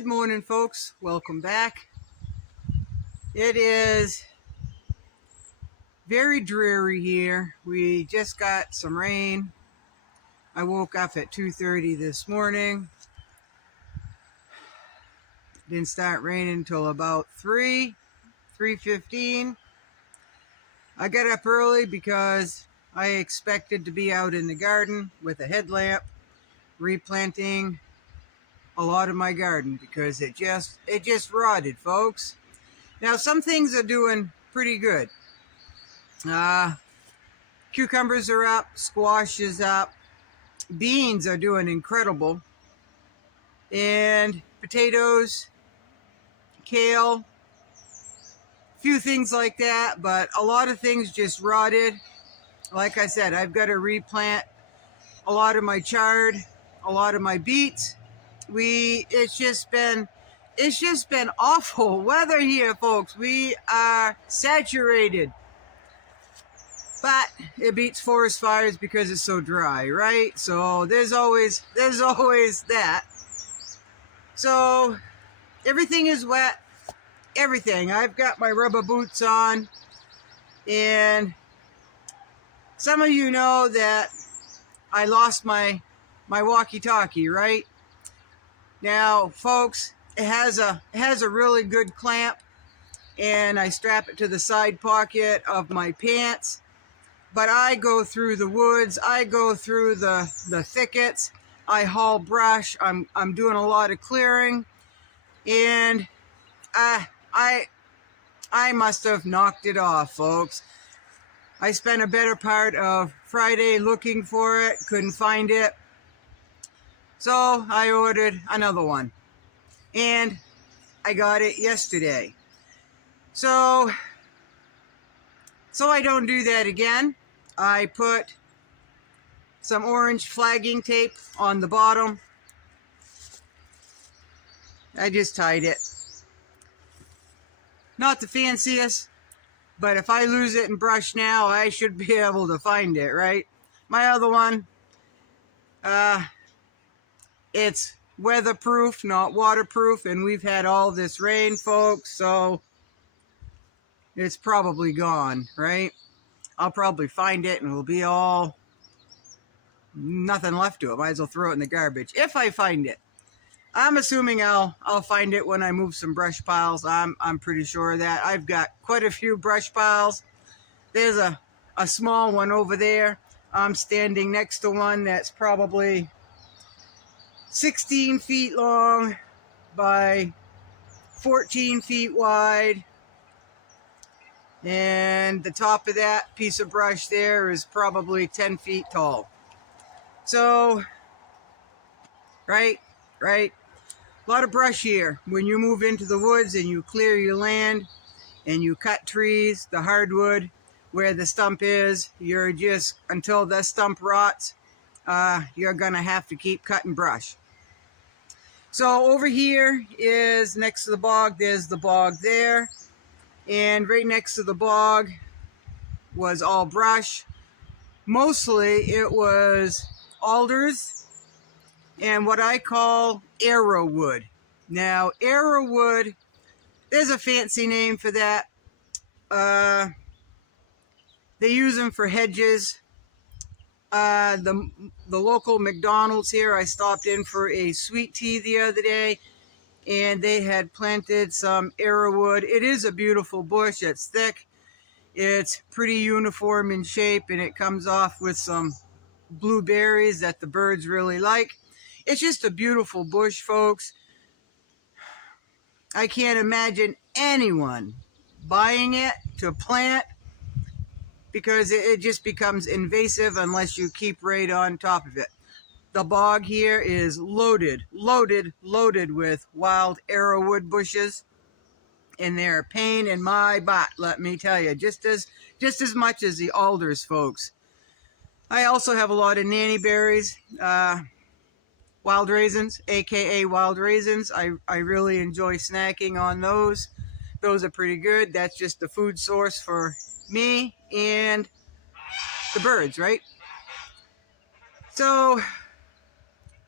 Good morning, folks. Welcome back. It is very dreary here. We just got some rain. I woke up at 2:30 this morning. Didn't start raining until about 3:15. I got up early because I expected to be out in the garden with a headlamp replanting a lot of my garden because it just rotted, folks. Now some things are doing pretty good. Cucumbers are up, squash is up, beans are doing incredible, and potatoes, kale, a few things like that, but a lot of things just rotted. Like I said, I've got to replant a lot of my chard, a lot of my beets. It's just been awful weather here, folks. We are saturated. But it beats forest fires because it's so dry, right? So there's always that. So everything is wet. Everything. I've got my rubber boots on, and some of you know that I lost my walkie-talkie, right? Now, folks, it has a really good clamp, and I strap it to the side pocket of my pants. But I go through the woods, I go through the thickets, I haul brush, I'm doing a lot of clearing, and I must have knocked it off, folks. I spent a better part of Friday looking for it, couldn't find it. So I ordered another one, and I got it yesterday. So I don't do that again. I put some orange flagging tape on the bottom. I just tied it. Not the fanciest, but if I lose it in brush now, I should be able to find it, right? My other one, it's weatherproof, not waterproof, and we've had all this rain, folks, so it's probably gone, right? I'll probably find it and it'll be all nothing left to it. Might as well throw it in the garbage if I find it. I'm assuming I'll find it when I move some brush piles. I'm pretty sure of that. I've got quite a few brush piles. There's a small one over there. I'm standing next to one that's probably 16 feet long by 14 feet wide. And the top of that piece of brush there is probably 10 feet tall. So, right. A lot of brush here. When you move into the woods and you clear your land and you cut trees, the hardwood, where the stump is, you're just, until the stump rots, you're going to have to keep cutting brush. So over here is next to the bog. There's the bog there. And right next to the bog was all brush. Mostly it was alders and what I call arrowwood. Now, arrowwood, there's a fancy name for that. They use them for hedges. The local McDonald's here, I stopped in for a sweet tea the other day, and they had planted some arrowwood. It is a beautiful bush. It's thick. It's pretty uniform in shape, and it comes off with some blueberries that the birds really like. It's just a beautiful bush, folks. I can't imagine anyone buying it to plant because it just becomes invasive unless you keep right on top of it. The bog here is loaded with wild arrowwood bushes, and they're a pain in my butt, let me tell you, just as much as the alders, folks. I also have a lot of nanny berries, wild raisins, aka wild raisins. I really enjoy snacking on those. Those are pretty good. That's just the food source for me and the birds, right? So,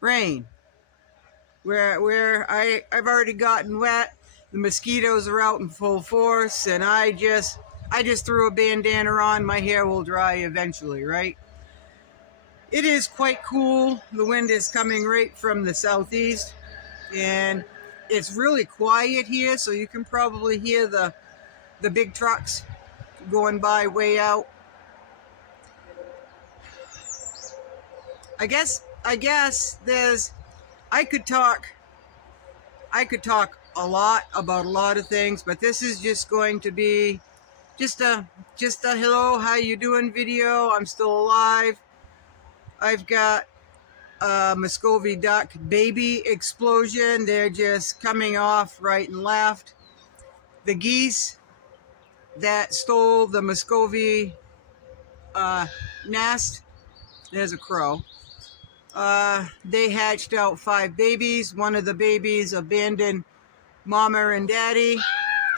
rain. where I've already gotten wet. The mosquitoes are out in full force, and I just threw a bandana on. My hair will dry eventually, right? It is quite cool. The wind is coming right from the southeast, and it's really quiet here, so you can probably hear the big trucks going by way out. I guess there's I could talk a lot about a lot of things, but this is just going to be just a hello, how you doing video. I'm still alive. I've got a Muscovy duck baby explosion. They're just coming off right and left. The geese that stole the Muscovy nest, there's a crow. They hatched out 5 babies. One of the babies abandoned mama and daddy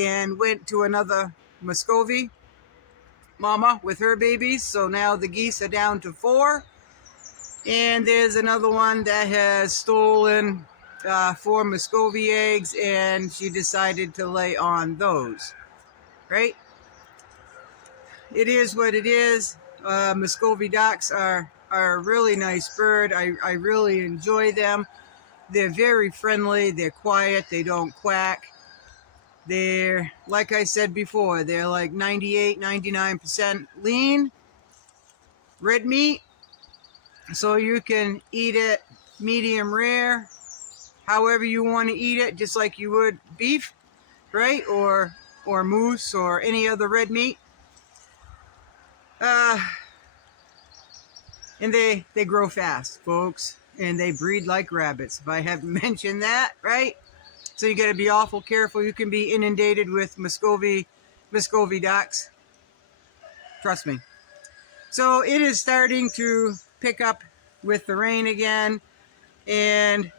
and went to another Muscovy mama with her babies. So now the geese are down to 4. And there's another one that has stolen 4 Muscovy eggs, and she decided to lay on those, right? It is what it is. Muscovy ducks are a really nice bird. I really enjoy them. They're very friendly. They're quiet. They don't quack. They're, like I said before, they're like 98-99% lean red meat. So you can eat it medium rare, however you want to eat it, just like you would beef, right? Or moose or any other red meat. And they grow fast, folks, and they breed like rabbits, if I haven't mentioned that, right? So you got to be awful careful. You can be inundated with Muscovy ducks. Trust me. So it is starting to pick up with the rain again, and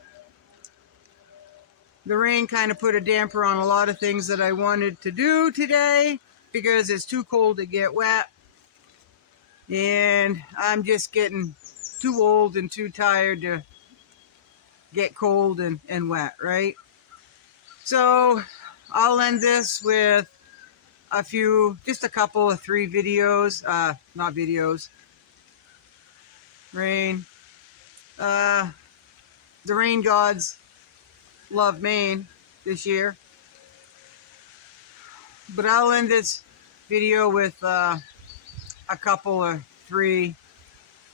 the rain kind of put a damper on a lot of things that I wanted to do today because it's too cold to get wet, and I'm just getting too old and too tired to get cold and wet, right? So I'll end this with just a couple of 3 videos, not videos. Rain. The rain gods love Maine this year. But I'll end this video with a couple of 3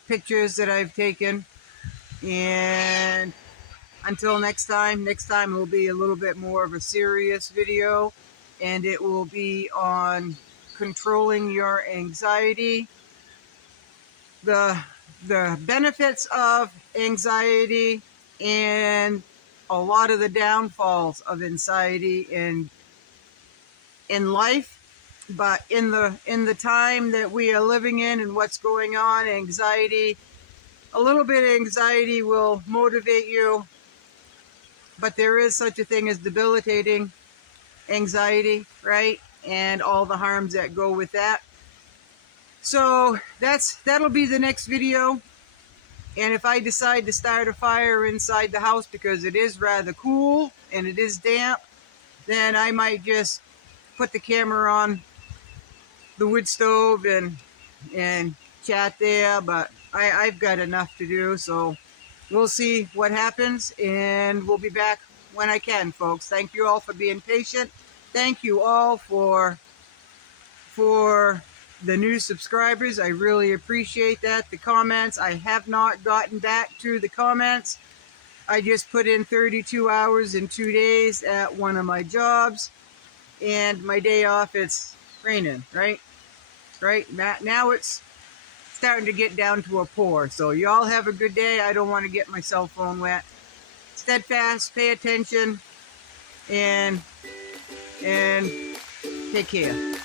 pictures that I've taken. And until next time it will be a little bit more of a serious video. And it will be on controlling your anxiety. The benefits of anxiety and a lot of the downfalls of anxiety in life, but in the time that we are living in and what's going on, a little bit of anxiety will motivate you, but there is such a thing as debilitating anxiety, and all the harms that go with that. So that'll be the next video. And if I decide to start a fire inside the house because it is rather cool and it is damp, then I might just put the camera on the wood stove and chat there. But I've got enough to do, so we'll see what happens, and we'll be back when I can, folks. Thank you all for being patient. Thank you all for the new subscribers. I really appreciate that. The comments, I have not gotten back to the comments. I just put in 32 hours in 2 days at one of my jobs, and my day off, it's raining, right? Now it's starting to get down to a pour. So y'all have a good day. I don't want to get my cell phone wet. Steadfast, pay attention, and take care.